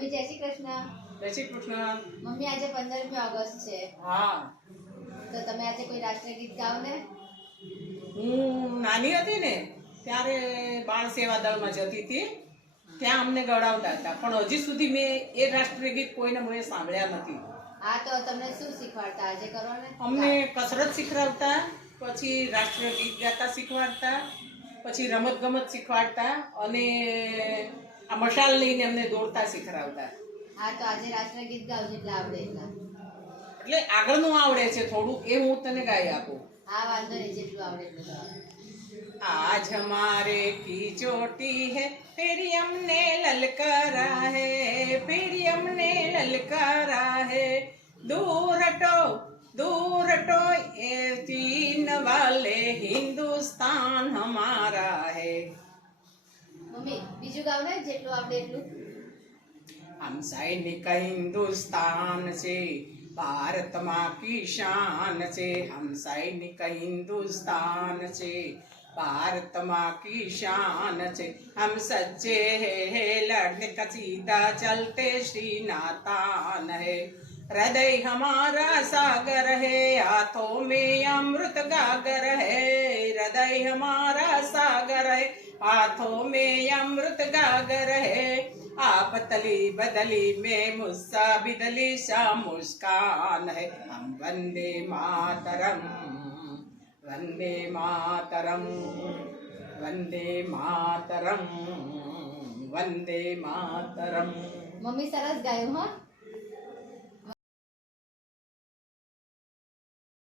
Mummy જય શ્રી કૃષ્ણ. જય Shri Krishna. Mummy આજે 15મી ઓગસ્ટ છે. હા. તો તમે આજે કોઈ રાષ્ટ્રીય ગીત ગાઓ ને. હું નાની હતી ને ત્યારે બાળ સેવા દળમાં જતી હતી, ત્યાં અમને ગવડાવતા હતા, પણ હજી સુધી મેં એ રાષ્ટ્રીય ગીત કોઈને મેં સાંભળ્યા નથી. હા, તો તમને શું શીખવાડતા આજે કરો ને? અમને કસરત શીખવાડતા, પછી રાષ્ટ્રીય ગીત ગાતા શીખવાડતા, પછી રમત ગમત શીખવાડતા અને આ મશાલ લઈને અમને દોડતા શીખવાડતા. હા, તો આજે રાષ્ટ્રીય ગીત ગાઓ જેટલા આવડે એટલા. એટલે આગળનું આવડે છે થોડું, એ હું તને ગાઈ આપું. હા, વાંધો નહીં, જેટલું આવડે એટલું ગાઓ. आज हमारे की चोटी है, फिर हमने ललकारा है, फिर हमने ललकारा है, दूर हटो ये चीन वाले, हिंदुस्तान हमारा है. મમ્મી બીજું ગાઓ ને જેટલું આવડે એટલું. हम सैनिक हिंदुस्तान से, भारत माँ की शान से, हम सैनिक हिंदुस्तान से, भारत माँ की शान से, हम सच्चे हैं लड़ने का सीधा चलते श्री नातान है. हृदय हमारा सागर है, हाथों में अमृत गागर है, हृदय हमारा सागर है, हाथों में अमृत गागर है. आप तली बदली में मुस्सा बिदली सा मुस्कान है. हम वंदे मातरम, वंदे मातरम, वंदे मातरम, वंदे मातरम. મમ્મી સરસ ગાયું. હા.